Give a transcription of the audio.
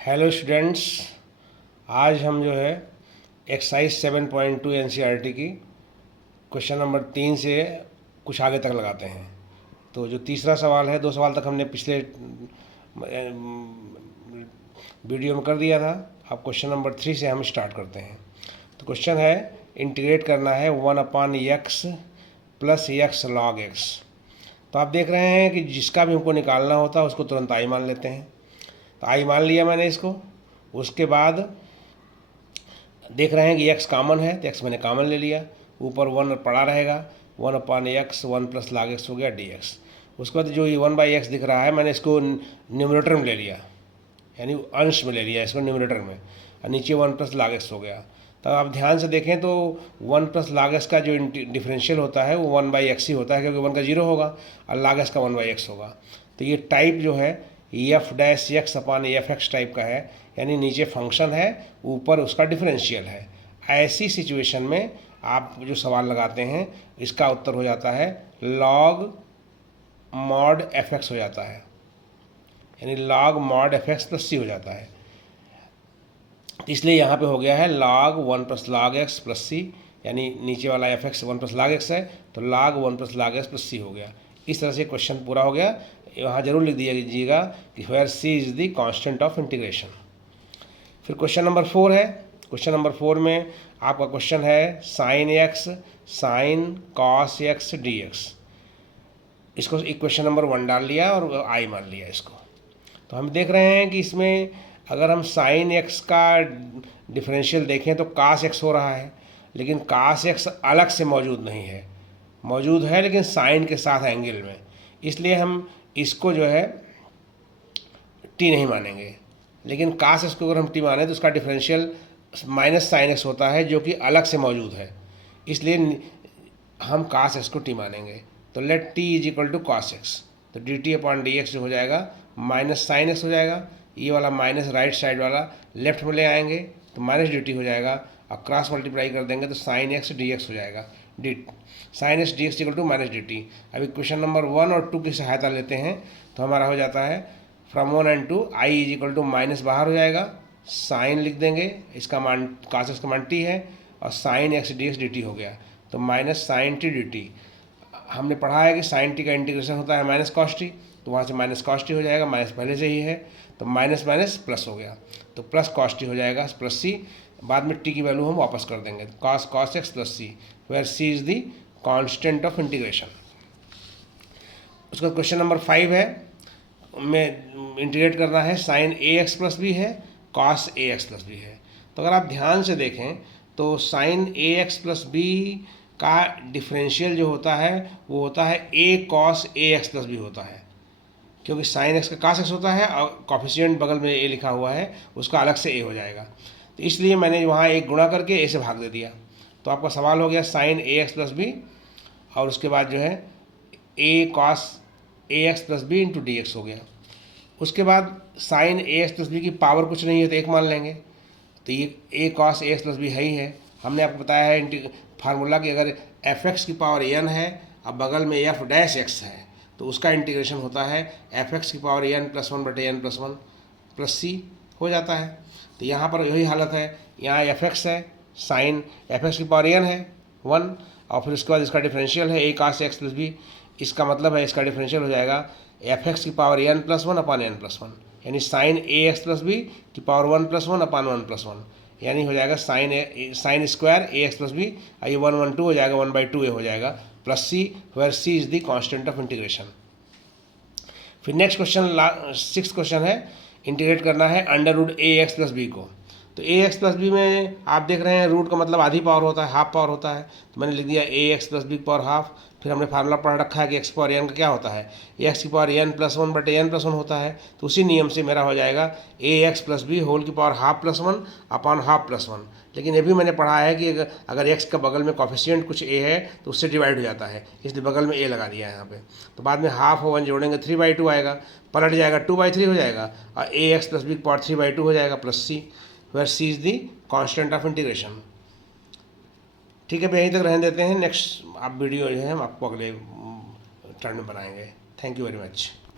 Hello students, आज हम जो है एक्सरसाइज 7.2 एनसीईआरटी की क्वेश्चन नंबर 3 से कुछ आगे तक लगाते हैं। तो जो तीसरा सवाल है, 2 सवाल तक हमने पिछले वीडियो में कर दिया था। अब क्वेश्चन नंबर 3 से हम स्टार्ट करते हैं। तो क्वेश्चन है, इंटीग्रेट करना है 1/x plus x log x। तो आप देख रहे हैं कि जिसका भी हमको निकालना होता है उसको तुरंत आई मान लेते हैं। तो आई मान लिया मैंने इसको। उसके बाद देख रहे हैं कि x कॉमन है, तो x मैंने कॉमन ले लिया। ऊपर 1 पड़ा रहेगा, 1/x 1 प्लस log x हो गया dx। उसके बाद जो ये 1/x दिख रहा है, मैंने इसको न्यूमरेटर में ले लिया, यानी अंश में ले लिया इसको न्यूमरेटर में, और नीचे 1 प्लस log x हो गया। तब आप ध्यान से देखें तो 1 प्लस log x का जो डिफरेंशियल होता है वो 1/x ही होता है, क्योंकि 1 का 0 होगा और log x का 1/x होगा। तो ये टाइप जो है f'(x/f(x) टाइप का है, यानी नीचे फंक्शन है, ऊपर उसका डिफरेंशियल है। ऐसी सिचुएशन में आप जो सवाल लगाते हैं इसका उत्तर हो जाता है log mod fx हो जाता है, यानी log mod fx plus c हो जाता है। इसलिए यहाँ पे हो गया है log 1 plus log x plus c, यानी नीचे वाला fx 1 प्लस log x है, तो log 1 plus log x plus c हो गया। इस तरह से क्वेश्चन पूरा हो गया। यहाँ जरूर लिख दीजिएगा कि where c is the constant of integration. फिर क्वेश्चन नंबर 4 है। क्वेश्चन नंबर 4 में आपका क्वेश्चन है sin x sin cos x dx। इसको इक्वेशन नंबर 1 डाल लिया और आई मान लिया इसको। तो हम देख रहे हैं कि इसमें अगर हम sin x का डिफरेंशियल देखें तो cos x हो रहा है, लेकिन cos x अलग से मौजूद नहीं है, मौजूद है लेकिन साइन के साथ एंगल में। इसलिए हम इसको जो है t नहीं मानेंगे, लेकिन cos x को अगर हम t माने तो उसका डिफरेंशियल माइनस sin x होता है, जो कि अलग से मौजूद है। इसलिए हम cos x को t मानेंगे। तो let t is equal to cos x, तो dt/dx जो हो जाएगा माइनस sin x हो जाएगा। ये वाला माइनस राइट साइड वाला लेफ्ट में ले आएंगे तो माइनस dt हो जाएगा, और क्रॉस मल्टीप्लाई कर देंगे तो sin x dx हो जाएगा। sin x dx equal to minus dt। अभी क्वेश्चन नंबर 1 और 2 की सहायता लेते हैं तो हमारा हो जाता है from 1 and 2 i is equal to minus बाहर हो जाएगा, साइन लिख देंगे, इसका मान cos x का मान t है, और sin x dx dt हो गया, तो माइनस साइन टी dt। हमने पढ़ा है कि sin t का इंटीग्रेशन होता है माइनस cos t, तो वहाँ से माइनस cos t हो जाएगा, माइनस पहले से ही है, तो माइनस माइनस प्लस हो गया, तो प्लस cos t हो जाएगा प्लस c। बाद में t की वैल्यू हम वापस कर देंगे, cos x plus c, where c is the constant of integration. उसका क्वेश्चन नंबर 5 है, में इंटीग्रेट करना है sin ax प्लस b है, cos ax प्लस b है। तो अगर आप ध्यान से देखें तो sin ax प्लस b का डिफरेंशियल जो होता है वो होता है a cos ax plus b होता है, क्योंकि sin x का cos x होता है और कॉफिशिएंट बगल में a लिखा हुआ है, उसका अलग से a हो जाएगा। तो इसलिए मैंने वहाँ एक गुणा करके a से भाग दे दिया। तो आपका सवाल हो गया sin ax प्लस b, और उसके बाद जो है a cos ax plus b into D x हो गया। उसके बाद sin ax प्लस b की पावर कुछ नहीं है तो 1 मान लेंगे, तो ये a cos ax plus b है ही है। हमने आपको बताया है फार्मूला कि अगर fx की पावर n है और बगल में f'(x) है तो उसका इंटीग्रेशन होता है fx की power n plus 1/n+1 plus c हो जाता है। तो यहाँ पर यही हालत है, यहाँ fx है, साइन fx की पावर n है 1, और फिर उसके बाद इसका डिफरेंशियल है a cos x plus b। इसका मतलब है इसका डिफरेंशियल हो जाएगा fx की पावर n+1/n+1, यानी साइन ax प्लस b की पावर 1+1/1+1, यानी हो जाएगा sine square ax plus b, ये 1/2 हो जाएगा, 1/2a हो जाएगा, plus c, where c is the constant of integration. फिर नेक्स्ट क्वेश्चन 6th क्वेश्चन है, इंटीग्रेट करना है √ax प्लस b को। तो ax प्लस बी में आप देख रहे हैं रूट का मतलब आधी पावर होता है, हाफ पावर होता है, तो मैंने लिख दिया ax प्लस बी की पावर हाफ। फिर हमने फार्मूला पढ़ रखा है कि x की पावर n का क्या होता है, x की पावर n+1/n+1 होता है, तो उसी नियम से मेरा हो जाएगा ax प्लस बी होल की power half plus 1 upon half plus 1। लेकिन ये भी मैंने पढ़ा है कि अगर x का बगल में कॉफिशिएंट कुछ a है तो उससे डिवाइड हो जाता है, इसलिए बगल में a लगा दिया है यहाँ पे। तो बाद में हाफ और 1 जोड़ेंगे 3/2 आएगा, पलट जाएगा 2/3 हो जाएगा, और ax प्लस बी की पावर 3/2 हो जाएगा plus c, where c is the constant of integration. ठीक है, अब यहीं तक रहने देते हैं। नेक्स्ट आप वीडियो जो है हम आपको अगले टर्न में बनाएंगे। Thank you very much.